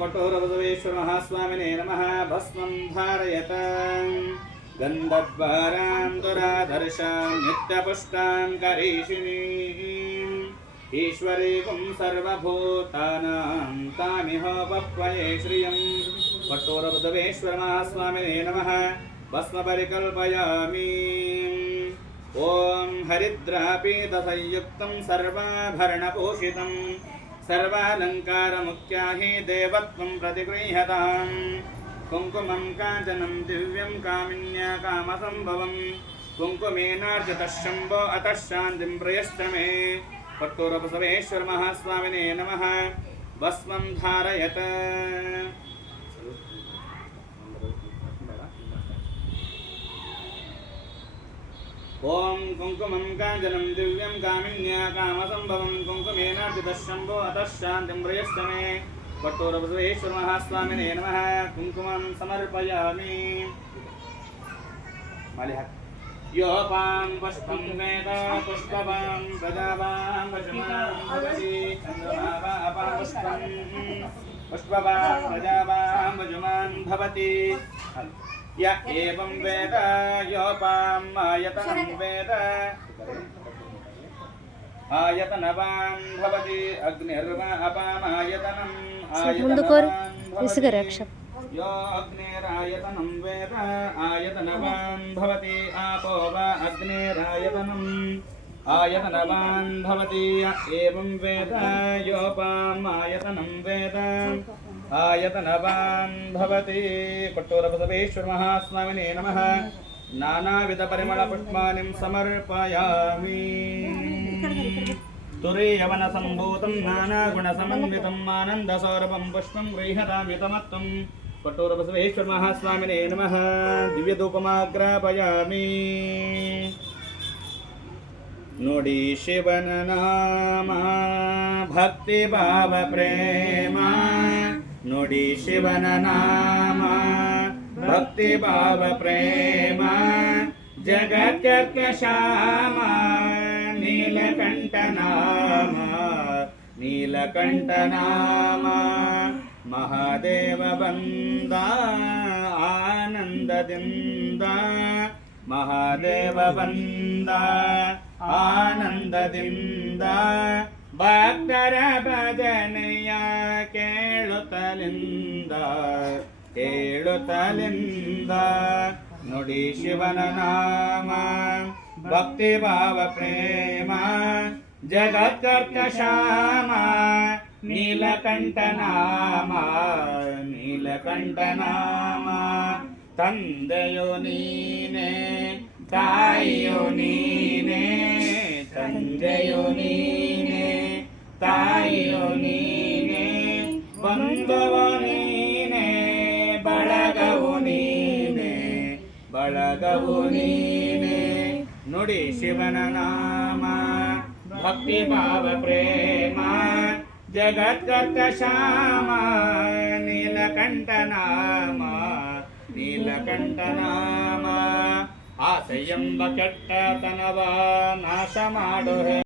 कठोरबसवेश्वर महास्वामिने नमः भस्मं धारयत गन्धद्वारां दुराधर्षां नित्यपुष्टां करीषिणीम् ईश्वरीकुं सर्वभूतानां तामिह वक्वये श्रियं कठोरबसवेश्वर महास्वामिने नमः भस्म परिकल्पयामि ॐ हरिद्रापीतसंयुक्तं सर्वाभरणभूषितं सर्वालङ्कारमुख्याहि देवत्वं प्रतिगृह्यताम् कुङ्कुमं काञ्चनं दिव्यं कामिन्या कामसम्भवं कुङ्कुमेनार्जितः शम्भो अतः शान्तिं प्रयश्च मे कठोरबसवेश्वर महास्वामिने नमः भस्मं धारयत ओम कुंकुमं कांचनं दिव्यं कामिन्या कामसंभवं कुंकुमेनार्जितः शम्भो अतः शान्तिं प्रयश्च मे कठोरबसवेश्वर महास्वामिने नमः कुंकुमं समर्पयामि योपां पुष्पं वेद पुष्पवां प्रजावां वशुमां भवति चन्द्रमावापां पुष्पं पुष्पवां प्रजावां वशुमां भवति य एवं वेद योपाम् आयतनं वेद आयतनवान् भवति अग्निर्वा अपामायतनम् आयतनवान् यो अग्निरायतनं वेद आयतनवान् भवति आपो वा अग्निरायतनम् आयतनवान् भवति एवं वेद योपाम् आयतनं वेद आयतनवान् भवति कठोरबसवेश्वर महास्वामिने नमः नानाविधपरिमलपुष्पाणि समर्पयामि तुरीयवनसम्भूतं नानागुणसमन्वितम् आनन्दसौरभं पुष्पं गृह्यतामि तमत्वं कठोरबसवेश्वर महास्वामिने नमः दिव्यधूपमाग्रापयामि नुडी शिवन नाम भक्ति भाव प्रेम नुडी शिवन नाम भक्ति भाव प्रेम जगत्कर्त श्याम नीलकंठ नाम नीलकंठ नाम महादेव बंद आनंदದಿಂದ महादेव बंद आनंदದಿಂದ ಭಕ್ತರ ಭಜನೆಯ ಕೇಳುತ್ತಲಿಂದ ನುಡಿ ಶಿವನ ನಾಮ ಭಕ್ತಿ ಭಾವ ಪ್ರೇಮ ಜಗತ್ಕರ್ತ ಶ್ಯಾಮ ನೀಲಕಂಠ ನಾಮ ನೀಲಕಂಠ ನಾಮ ತಂದೆಯೋ ನೀನೇ ತಾಯಿಯೋ ನೀನೇ ತಂದೆಯೋ ನೀನೇ ತಾಯಿಯೋ ನೀನೇ ಬಂಧುವೋ ನೀನೇ ಬಳಗವು ನೀನೇ ಬಳಗವು ನೀನೇ ನುಡಿ ಶಿವನ ನಾಮ ಭಕ್ತಿ ಭಾವ ಪ್ರೇಮ ಜಗತ್ಕರ್ತ ಶ್ಯಾಮ ನೀಲಕಂಠ ನಾಮ ನೀಲಕಂಠ ನಾಮ ಆಸೆಯೆಂಬ ಕೆಟ್ಟತನವ ನಾಶ ಮಾಡು